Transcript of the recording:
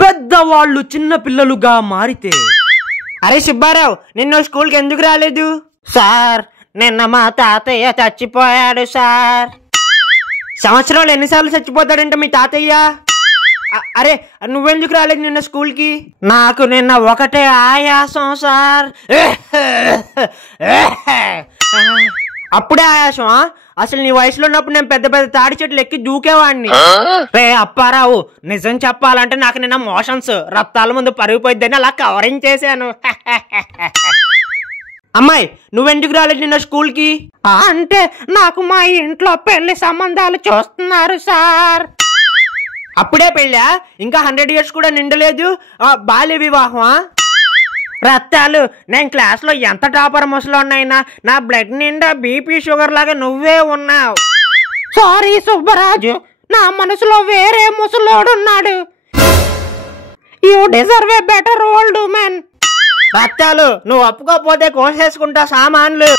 పెద్దవాళ్ళు చిన్న పిల్లలుగా మారితే. అరే సుబ్బారావు, నిన్న స్కూల్కి ఎందుకు రాలేదు? సార్, నిన్న మా తాతయ్య చచ్చిపోయాడు సార్. సంవత్సరంలో ఎన్నిసార్లు చచ్చిపోతాడంట మీ తాతయ్య? అరే నువ్వెందుకు రాలేదు నిన్న స్కూల్కి? నాకు నిన్న ఒకటే ఆయాసం సార్. అప్పుడే ఆయాసమా? అసలు నీ వయసులో ఉన్నప్పుడు నేను పెద్ద పెద్ద తాడి చెట్లు ఎక్కి దూకేవాడిని. రే అప్పారావు, నిజం చెప్పాలంటే నాకు నిన్న మోషన్స్ రక్తాల ముందు పరుగుపోయిద్దని అలా కవరింగ్ చేశాను. అమ్మాయి, నువ్వెందుకు రాలేదు నిన్న స్కూల్కి? అంటే నాకు మా ఇంట్లో పెళ్లి సంబంధాలు చూస్తున్నారు సార్. అప్పుడే పెళ్ళా? ఇంకా 100 years కూడా నిండలేదు. బాల్య వివాహమా? రత్తాలు, నేను క్లాస్లో ఎంత టాపర్ ముసలోనైనా నా బ్లడ్ నిండా బీపీ షుగర్ లాగా నువ్వే ఉన్నావు. సారీ సుబ్బరాజు, నా మనసులో వేరే ముసలోడున్నాడు. You deserve a better old man. Rattalu, నువ్వు ఒప్పుకోకపోతే కోసేసుకుంటా సామాన్లు.